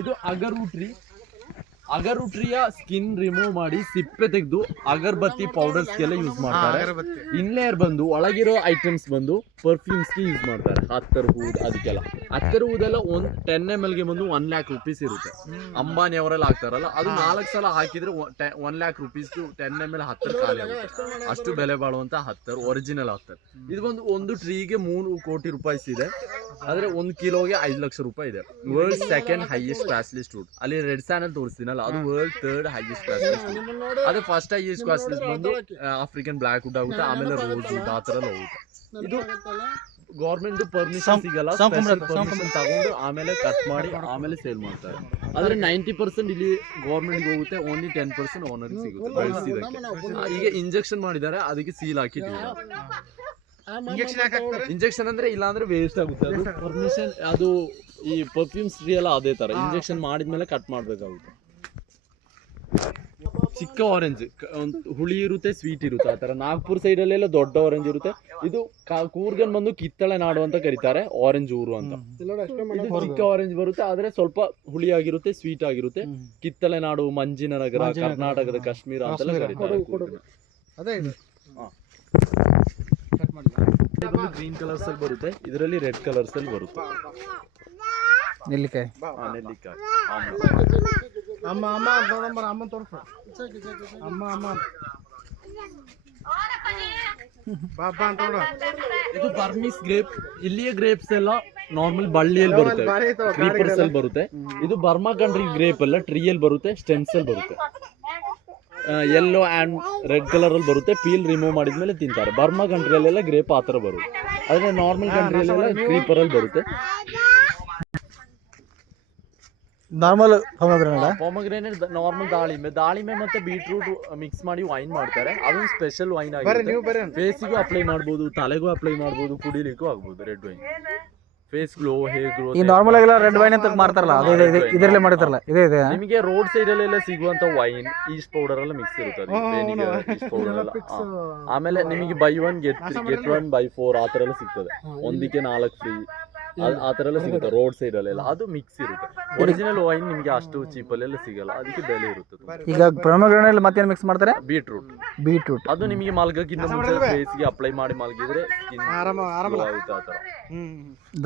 ಇದು ಅಗರು ಟ್ರೀಯ skin remove ಮಾಡಿ ಸಿಪ್ಪೆ ತೆಗೆದು ಅಗರ್ಬತ್ತಿ ಪೌಡರ್ಸ್ಗೆಲ್ಲ ಯೂಸ್ ಮಾಡ್ತಾರೆ. ಇನ್ಲೇಯರ್ ಬಂದು ಒಳಗಿರೋ ಐಟಮ್ಸ್ ಬಂದು ಪರ್ಫ್ಯೂಮ್ಸ್ಗೆ ಯೂಸ್ ಮಾಡ್ತಾರೆ. ಹತ್ತರ ಹೂದ್ ಅದಕ್ಕೆಲ್ಲ ಹತ್ತರ ಹೂದೆಲ್ಲ 10 ml ಗೆ ಬಂದು 1 lakh rupees ಇರುತ್ತೆ. ಅಂಬಾನಿ ಅವರೆಲ್ಲ ಹಾಕ್ತಾರಲ್ಲ ಅದು 4 ಸಲ ಹಾಕಿದ್ರೆ 1 lakh rupees 10 ml ಹತ್ತರ ಖಾಲಿ ಆಗುತ್ತೆ. ಅಷ್ಟು ಬೆಲೆ ಬಾಳುವಂತ ಹತ್ತರ ಒರಿಜಿನಲ್ ಹತ್ತರ. ಇದು ಬಂದು ಒಂದು ಟ್ರೀಗೆ 3 ಕೋಟಿ ರೂಪಾಯಿ ಇದೆ. ಆದ್ರೆ 1 ಕಿಲೋಗೆ 5 ಲಕ್ಷ ರೂಪಾಯಿ ಇದೆ. World second highest costliest wood. ಅಲ್ಲಿ ರೆಡ್ ಸ್ಯಾನ್ ತೋರಿಸ್ತೀನಲ್ಲ ಅದು world third highest costliest wood. ಅದು ಫಸ್ಟ್ ಹೈಯೆಸ್ಟ್ ಕಾಸ್ಟ್ಲಿಸ್ಟ್ ಬಂದು ಆಫ್ರಿಕನ್ ಬ್ಲಾಕ್ ವುಡ್ ಆಗುತ್ತೆ, ಆಮೇಲೆ ರೋಸ್ ವುಡ್ ಆ ತರ ಹೋಗುತ್ತೆ. ಇದು ಗೌರ್ಮೆಂಟ್ ಪರ್ಮಿಷನ್ ಸಿಗಲ್ಲ, ಪರ್ಮಿಷನ್ ತಗೊಂಡು ಆಮೇಲೆ ಕಟ್ ಮಾಡಿ ಆಮೇಲೆ ಸೇಲ್ ಮಾಡ್ತಾರೆ. ಆದ್ರೆ 90% ಇಲ್ಲಿ ಗೌರ್ಮೆಂಟ್ ಹೋಗುತ್ತೆ, ಓನ್ಲಿ 10% ಓನರ್ ಸಿಗುತ್ತೆ ಬೆಳೆಸಿದಕ್ಕೆ. ಈಗ ಇಂಜೆಕ್ಷನ್ ಮಾಡಿದ್ದಾರೆ, ಅದಕ್ಕೆ ಸೀಲ್ ಹಾಕಿಟ್ಟಿದ್ದಾರೆ. ಇಂಜೆಕ್ಷನ್ ಅಂದ್ರೆ ಇಲ್ಲ ಅಂದ್ರೆ ವೇಸ್ಟ್ ಆಗುತ್ತೆ. ಅದು ಪರ್ಮಿಷನ್, ಅದು ಈ ಪರ್ಫ್ಯೂಮ್ಸ್ ಟ್ರೀ ಎಲ್ಲ ಅದೇ ತರ ಇಂಜೆಕ್ಷನ್ ಮಾಡಿದ್ಮೇಲೆ ಕಟ್ ಮಾಡ್ಬೇಕಾಗುತ್ತೆ. ಚಿಕ್ಕ ಆರೆಂಜ್ ಹುಳಿ ಇರುತ್ತೆ, ಸ್ವೀಟ್ ಇರುತ್ತೆ. ಆ ತರ ನಾಗ್ಪುರ್ ಸೈಡ್ ಅಲ್ಲೆಲ್ಲ ದೊಡ್ಡ ಆರೆಂಜ್ ಇರುತ್ತೆ. ಇದು ಕೂರ್ಗನ್ ಬಂದು ಕಿತ್ತಳೆ ನಾಡು ಅಂತ ಕರೀತಾರೆ, ಆರೆಂಜ್ ಊರು ಅಂತ. ಇದು ಚಿಕ್ಕ ಆರೆಂಜ್ ಬರುತ್ತೆ, ಆದ್ರೆ ಸ್ವಲ್ಪ ಹುಳಿಯಾಗಿರುತ್ತೆ, ಸ್ವೀಟ್ ಆಗಿರುತ್ತೆ. ಕಿತ್ತಳೆ ನಾಡು, ಮಂಜಿನ ನಗರ, ಕರ್ನಾಟಕದ ಕಾಶ್ಮೀರ ಅಂತೆಲ್ಲ ಕರೀತಾರೆ. ಗ್ರೀನ್ ಕಲರ್ಸ್ ಅಲ್ಲಿ ಬರುತ್ತೆ, ಇದರಲ್ಲಿ ರೆಡ್ ಕಲರ್ಸ್ ಅಲ್ಲಿ ಬರುತ್ತೆ. ನೆಲ್ಲಿಕಾಯಿ ಇದು ಬರ್ಮೀಸ್ ಗ್ರೇಪ್. ಇಲ್ಲಿಯ ಗ್ರೇಪ್ಸ್ ಎಲ್ಲ ನಾರ್ಮಲ್ ಬಳ್ಳಿಯಲ್ಲಿ ಬರುತ್ತೆ, ಕ್ರೀಪರ್ಸ್ ಅಲ್ಲಿ ಬರುತ್ತೆ. ಇದು ಬರ್ಮಾ ಕಂಟ್ರಿ ಗ್ರೇಪ್ ಎಲ್ಲ ಟ್ರೀಯಲ್ಲಿ ಬರುತ್ತೆ, ಸ್ಟೆಮ್ಸ್ ಅಲ್ಲಿ ಬರುತ್ತೆ. ಯೆಲ್ಲೋ ಆ್ಯಂಡ್ ರೆಡ್ ಕಲರ್ ಅಲ್ಲಿ ಬರುತ್ತೆ. ಪೀಲ್ ರಿಮೂವ್ ಮಾಡಿದ್ಮೇಲೆ ತಿಂತಾರೆ. ಬರ್ಮಾ ಕಂಟ್ರಿಯಲ್ಲೆಲ್ಲ ಗ್ರೇಪ್ ಆ ಥರ ಬರುತ್ತೆ. ಆದರೆ ನಾರ್ಮಲ್ ಕಂಟ್ರಿಯಲ್ಲೆಲ್ಲ ಕ್ರೀಪರ್ ಅಲ್ಲಿ ಬರುತ್ತೆ. ನಾರ್ಮಲ್ ಪೊಮಗ್ರೆನೇಟ್ ನಾರ್ಮಲ್ ದಾಳಿಂಬೆ ಮತ್ತೆ ಬೀಟ್ರೂಟ್ ಮಿಕ್ಸ್ ಮಾಡಿ ವೈನ್ ಮಾಡ್ತಾರೆ. ಅದೊಂದು ಸ್ಪೆಷಲ್ ವೈನ್ ಆಗಿದೆ. ಫೇಸಿಗೂ ಅಪ್ಲೈ ಮಾಡ್ಬೋದು, ತಲೆಗೂ ಅಪ್ಲೈ ಮಾಡ್ಬೋದು, ಕುಡಿಲಿಕ್ಕೂ ಆಗ್ಬೋದು. Red wine face glow, hair glow. ಈ ನಾರ್ಮಲ್ ಆಗಿ ರೆಡ್ ವೈನ್ ಅಂತ ಮಾಡ್ತಾರಲ್ಲ, ಅದು ಇದರಲ್ಲೇ ಮಾಡಿರ್ತಾರಲ್ಲ. ಇದೆ ನಿಮಗೆ ರೋಡ್ ಸೈಡ್ ಅಲ್ಲೆಲ್ಲ ಸಿಗುವಂತ ವೈನ್ ಈಸ್ಟ್ ಪೌಡರ್ ಎಲ್ಲ ಮಿಕ್ಸ್ ಇರುತ್ತೆ. ಆಮೇಲೆ ನಿಮಗೆ ಬೈ 1 get 1 by 4 ಆ ತರ ಎಲ್ಲ ಸಿಗ್ತದೆ. ಒಂದಕ್ಕೆ 4 ಫ್ರೀ ಆ ತರ ಎಲ್ಲ ಸಿಗುತ್ತೆ ರೋಡ್ ಸೈಡ್ ಅಲ್ಲೆಲ್ಲ. ಅದು ಮಿಕ್ಸ್ ಇರುತ್ತೆ. ಒರಿಜಿನಲ್ ವೈನ್ ನಿಮಗೆ ಅಷ್ಟು ಚೀಪ್ ಅಲ್ಲೆಲ್ಲ ಸಿಗಲ್ಲ, ಅದಕ್ಕೆ ಬೆಲೆ ಇರುತ್ತೆ. ಈಗ ಪ್ರೊಮೊಗ್ರಾನೇಟ್ ಮತ್ತೇನು ಮಿಕ್ಸ್ ಮಾಡ್ತಾರೆ? ಬೀಟ್ರೂಟ್ ಅದು ನಿಮಗೆ ಮಲ್ಗಕ್ಕಿಂತ ಮುಂಚೆ ಫೇಸ್ಗೆ ಅಪ್ಲೈ ಮಾಡಿ ಮಲಗಿದ್ರೆ ಸ್ಕಿನ್ ಆಗುತ್ತೆ. ಆ ತರ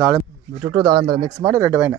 ದಾಳಿಂಬೆ ಬೀಟ್ರೂಟ್ ದಾಳಿಂಬೆ ಮಿಕ್ಸ್ ಮಾಡಿ ರೆಡ್ ವೈನ್.